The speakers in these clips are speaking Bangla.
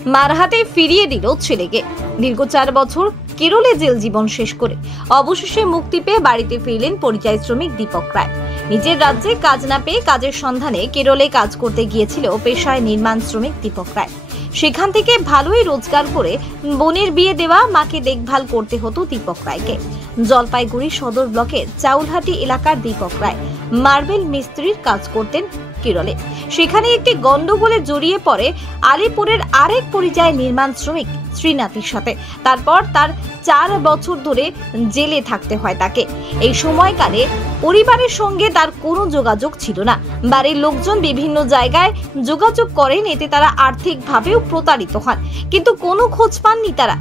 মারহাতে ফিরিয়ে দিল ছেলেকে। দীর্ঘ 4 বছর কেরলে জেল জীবন শেষ করে অবশেষে মুক্তি পেয়ে বাড়িতে ফিরলেন পরিযায়ী শ্রমিক দীপক রায়। নিজের রাজ্যে কাজ না পেয়ে কাজের সন্ধানে কেরলে কাজ করতে গিয়েছিল পেশায় নির্মাণ শ্রমিক দীপক রায়। সেখান থেকে ভালোই রোজগার করে বোনের বিয়ে দেওয়া মাকে দেখভাল করতে হতো দীপক রায়কে। জলপাইগুড়ি সদর ব্লকের চাউলহাটি এলাকার দীপক রায় মার্বেল মিস্ত্রির কাজ করতেন কেরলে। সেখানে একটি গন্ডগোলে জড়িয়ে পড়ে আলিপুরের আরেক পরিযায়ী নির্মাণ শ্রমিক শ্রীনাথের সাথে। তারপর তার 4 বছর ধরে জেলে থাকতে হয় তাকে। এই সময়কালে পরিবারের সঙ্গে তার কোনো যোগাযোগ ছিল না। বাড়ির লোকজন বিভিন্ন জায়গায় যোগাযোগ করেন, এতে তারা আর্থিকভাবেও প্রতারিত হন, কিন্তু কোনো খোঁজ পাননি তারা।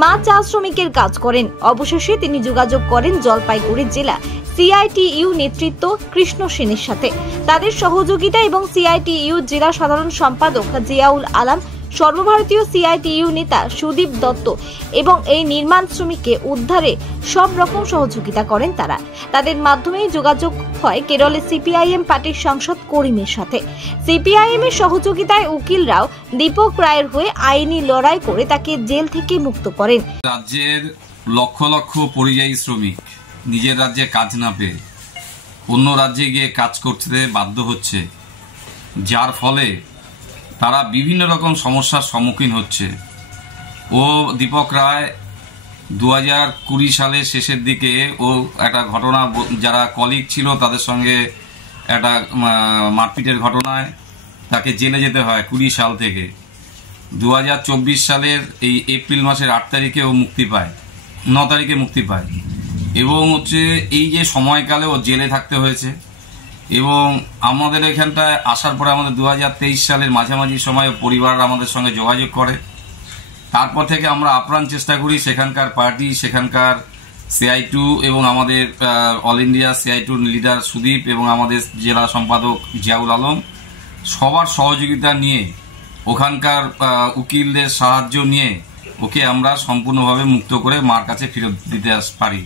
মা চা শ্রমিকের কাজ করেন। অবশেষে তিনি যোগাযোগ করেন জলপাইগুড়ি জেলা সিআইটিইউ নেতৃত্ব কৃষ্ণ সেনের সাথে। তাদের সহযোগিতা এবং সিআইটিইউ জেলা সাধারণ সম্পাদক জিয়াউল আলম, সর্বভারতীয় সিআইটিইউ নেতা সুদীপ দত্ত এবং এই নির্মাণ শ্রমিককে উদ্ধারে সব রকম সহযোগিতা করেন তারা। তাদের মাধ্যমেই যোগাযোগ হয় কেরলে সিপিআইএম পার্টির সাংসদ করিমের সাথে। সিপিআইএম এর সহযোগিতায় উকিলরাও দীপক রায়ের হয়ে আইনি লড়াই করে তাকে জেল থেকে মুক্ত করেন। রাজ্যের লক্ষ লক্ষ পরিযায়ী শ্রমিক নিজের রাজ্যে কাজ না পেয়ে অন্য রাজ্যে গিয়ে কাজ করতে বাধ্য হচ্ছে, যার ফলে তারা বিভিন্ন রকম সমস্যার সম্মুখীন হচ্ছে। ও দীপক রায় 2020 সালের শেষের দিকে ও একটা ঘটনা, যারা কলিগ ছিল তাদের সঙ্গে একটা মারপিটের ঘটনায় তাকে জেলে যেতে হয় 20 সাল থেকে। 2024 সালের এই এপ্রিল মাসের 8 তারিখে ও মুক্তি পায়, 9 তারিখে মুক্তি পায়। এবং এই যে সময়কালে ও জেলে থাকতে হয়েছে। এবং আমাদের এখানটায় আসার পরে আমাদের 2023 সালের মাঝামাঝি সময় পরিবার আমাদের সঙ্গে যোগাযোগ করে। তারপর থেকে আমরা আপ্রাণ চেষ্টা করি সেখানকার পার্টি, সেখানকার সিআই2 এবং আমাদের অল ইন্ডিয়া সিআই2 লিডার সুদীপ এবং আমাদের জেলা সম্পাদক জিয়াউল আলম সবার সহযোগিতা নিয়ে, ওখানকার উকিলদের সাহায্য নিয়ে ওকে আমরা সম্পূর্ণভাবে মুক্ত করে মার কাছে ফেরত দিতে পারি।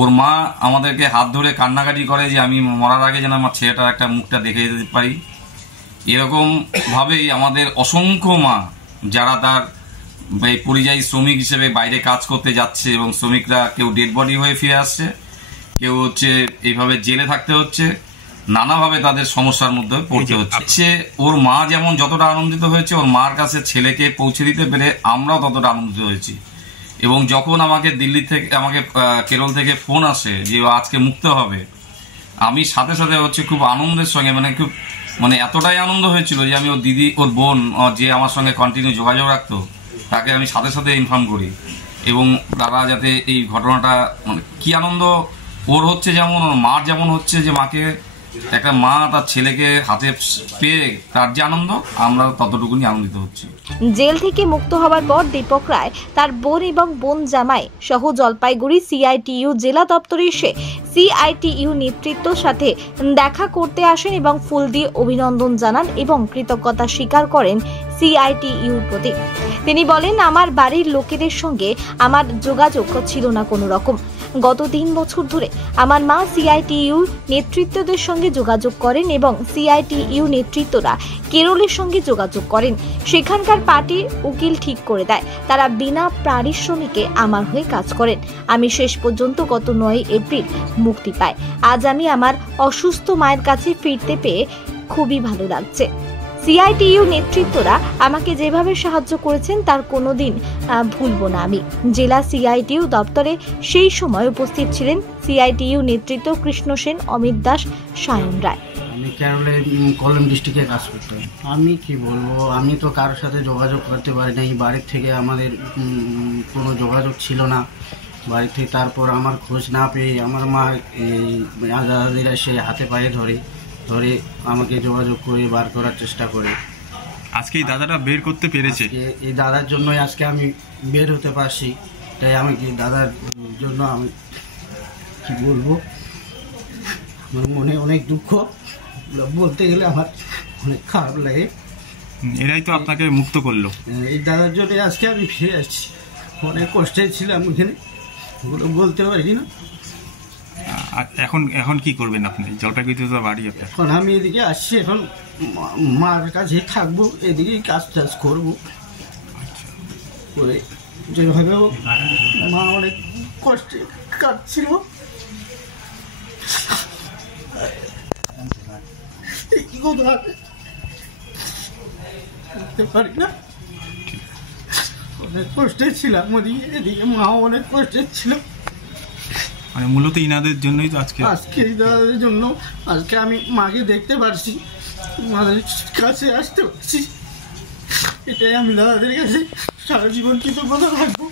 ওর মা আমাদেরকে হাত ধরে কান্নাকাটি করে যে আমি মরার আগে যেন আমার ছেলেটার একটা মুখটা দেখে যেতে পারি। এরকম ভাবেই আমাদের অসংখ্য মা যারা তার পরিযায়ী শ্রমিক হিসেবে বাইরে কাজ করতে যাচ্ছে এবং শ্রমিকরা কেউ ডেড বডি হয়ে ফিরে আসছে, কেউ এইভাবে জেলে থাকতে হচ্ছে, নানাভাবে তাদের সমস্যার মধ্যে পড়তে হচ্ছে। ওর মা যেমন যতটা আনন্দিত হয়েছে, ওর মার কাছে ছেলেকে পৌঁছে দিতে পেরে আমরাও ততটা আনন্দিত হয়েছি। এবং যখন আমাকে দিল্লি থেকে কেরল থেকে ফোন আসে যে আজকে মুক্ত হবে, আমি সাথে সাথে খুব আনন্দের সঙ্গে খুব এতটাই আনন্দ হয়েছিল যে আমি ওর দিদি, ওর বোন যে আমার সঙ্গে কন্টিনিউ যোগাযোগ রাখতো, তাকে আমি সাথে সাথে ইনফর্ম করি। এবং তারা যাতে এই ঘটনাটা কি আনন্দ ওর হচ্ছে, যেমন ওর মার যেমন হচ্ছে যে মাকে একটা মা তার ছেলেকে হাতে পেয়ে তার যে আনন্দ, আমরা ততটুকুনি আনন্দিত হচ্ছি। জেল থেকে মুক্ত হওয়ার পর দীপক রায় তার বোন এবং বোন জামাই সহ জলপাইগুড়ি সিআইটিইউ জেলা দপ্তরে এসে সিআইটিইউ নেতৃত্বের সাথে দেখা করতে আসেন এবং ফুল দিয়ে অভিনন্দন জানান এবং কৃতজ্ঞতা স্বীকার করেন সিআইটিইউর প্রতি। তিনি বলেন, আমার বাড়ির লোকেদের সঙ্গে আমার যোগাযোগ ছিল না কোনো রকম। গত 3 বছর ধরে আমার মা সিআইটিইউ নেতৃত্বদের সঙ্গে যোগাযোগ করেন এবং সিআইটিইউ নেতৃত্বরা কেরলের সঙ্গে যোগাযোগ করেন। সেখানকার পার্টির উকিল ঠিক করে দেয়, তারা বিনা পারিশ্রমিকে আমার হয়ে কাজ করেন। আমি শেষ পর্যন্ত গত 9 এপ্রিল মুক্তি পাই। আজ আমি আমার অসুস্থ মায়ের কাছে ফিরতে পেয়ে খুবই ভালো লাগছে। সিআইটিইউ নেতৃত্বরা আমাকে যেভাবে সাহায্য করেছেন তার কোনোদিন ভুলবো না আমি। জেলা সিআইটিইউ দপ্তরে সেই সময় উপস্থিত ছিলেন সিআইটিইউ নেতৃত্ব কৃষ্ণ সেন, অমিত দাস, সায়ন রায়। আমি কেরলে কলম ডিস্ট্রিক্টে কাজ করতাম। আমি কি বলবো, আমি তো কারোর সাথে যোগাযোগ করতে পারি নাই। বাড়ির থেকে আমাদের কোনো যোগাযোগ ছিল না বাড়ি থেকে। তারপর আমার খোঁজ না পেয়ে আমার মা দাদিরা সে হাতে পায়ে ধরে আমাকে যোগাযোগ করে বার করার চেষ্টা করে। আজকে এই দাদাটা বের করতে পেরেছে। এই দাদার জন্যই আজকে আমি বের হতে পারছি। তাই আমাকে দাদার জন্য আমি কি বলবো, আমার মনে অনেক দুঃখ, বলতে গেলে আমার অনেক খারাপ লাগে। এরাই তো আপনাকে মুক্ত করলো। এই দাদার জন্য আজকে আমি ফিরে আসছি। অনেক কষ্টে ছিলাম এখানে, ওগুলো বলতে পারি না। এখন কি করবেন আপনি? জলপাইগুড়িতে তো বাড়ি আপনার। এখন আমি এদিকে আসছি, এখন মার কাছে থাকবো, এদিকেই কাজ টাজ করবো। করে যেভাবে হোক মা অনেক কষ্টে কাটছিল। এই কথা করতে পারি না, অনেক কষ্টে ছিলাম ওদিকে, এদিকে মা অনেক কষ্টে ছিল। মানে মূলত ইনাদের জন্যই তো আজকে দাদাদের জন্য আজকে আমি মাকে দেখতে পারছি, মাদের কাছে আসতে পারছি। এটাই আমি দাদাদের কাছে সারা জীবন কৃতজ্ঞতা থাকবো।